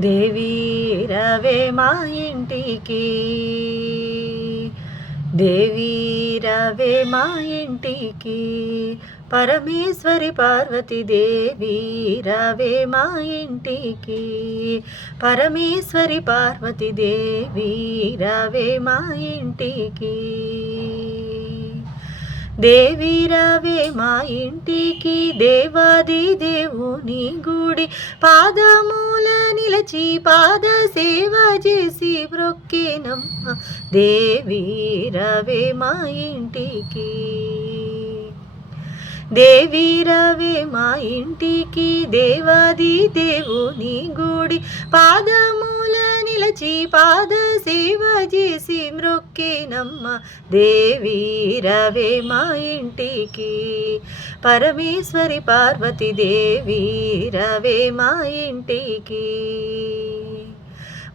దేవి రవే మా ఇంటికి, దేవి రవే మా ఇంటికి, పరమేశ్వరి పార్వతి దేవి రవే మా ఇంటికి, పరమేశ్వరి పార్వతి దేవి రవే మా ఇంటికి. దేవి రవే మా ఇంటికి, దేవాది దేవుని గుడి పాదమూల నిలచి పాద సేవ చేసి బ్రొక్కేనమ్మ. దేవి రవే మా ఇంటికి, దేవి రవే మా ఇంటికి, దేవాది దేవుని గుడి పాదమూల నిలచి పాద సేవ చేసి మ్రొక్కేనమ్మ. దేవి రవే మా ఇంటికి, పరమేశ్వరి పార్వతి దేవి రవే మా ఇంటికి.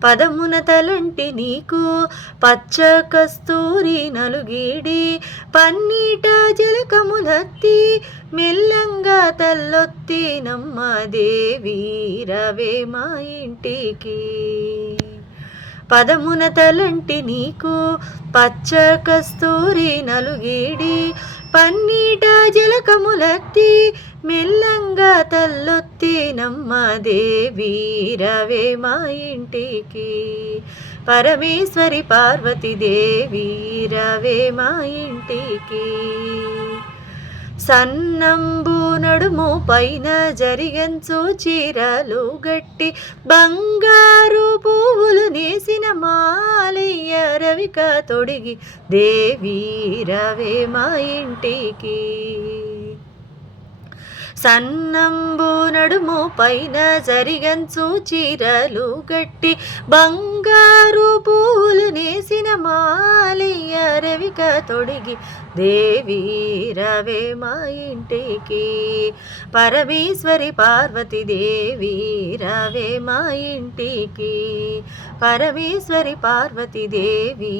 పదమున తలంటి నీకు పచ్చ కస్తూరి నలుగిడి, పన్నీట జలకములత్తి మెల్లంగా తల్లొత్తినమ్మ. దేవి రవే మా ఇంటికి, పదమున తలంటి నీకు పచ్చ కస్తూరి నలుగిడి, పన్నీట జలకములత్తి మెల్లంగా తల్లొత్తినమ్మ. దేవి రవే మా ఇంటికి, పరమేశ్వరి పార్వతి దేవి రవే మా ఇంటికి. సన్నంబు నడుము పైన జరిగంచు చీరలు గట్టి, బంగారు పువ్వులు నేసిన మాలయ్య రవిక తొడిగి, దేవి రవే మా ఇంటికి. సన్నంబు నడుము పైన జరిగంచు చీరలు గట్టి, బంగారు పువ్వులు నేసిన మాలయ్య రవిక తొడిగి, దేవి రవే మా ఇంటికి, పరమేశ్వరి పార్వతి దేవి రవే మా ఇంటికి, పరమేశ్వరి పార్వతి దేవి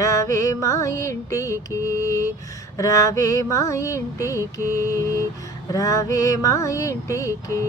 రవే మా ఇంటికి, రవే మా ఇంటికి, రవే మా ఇంటికి.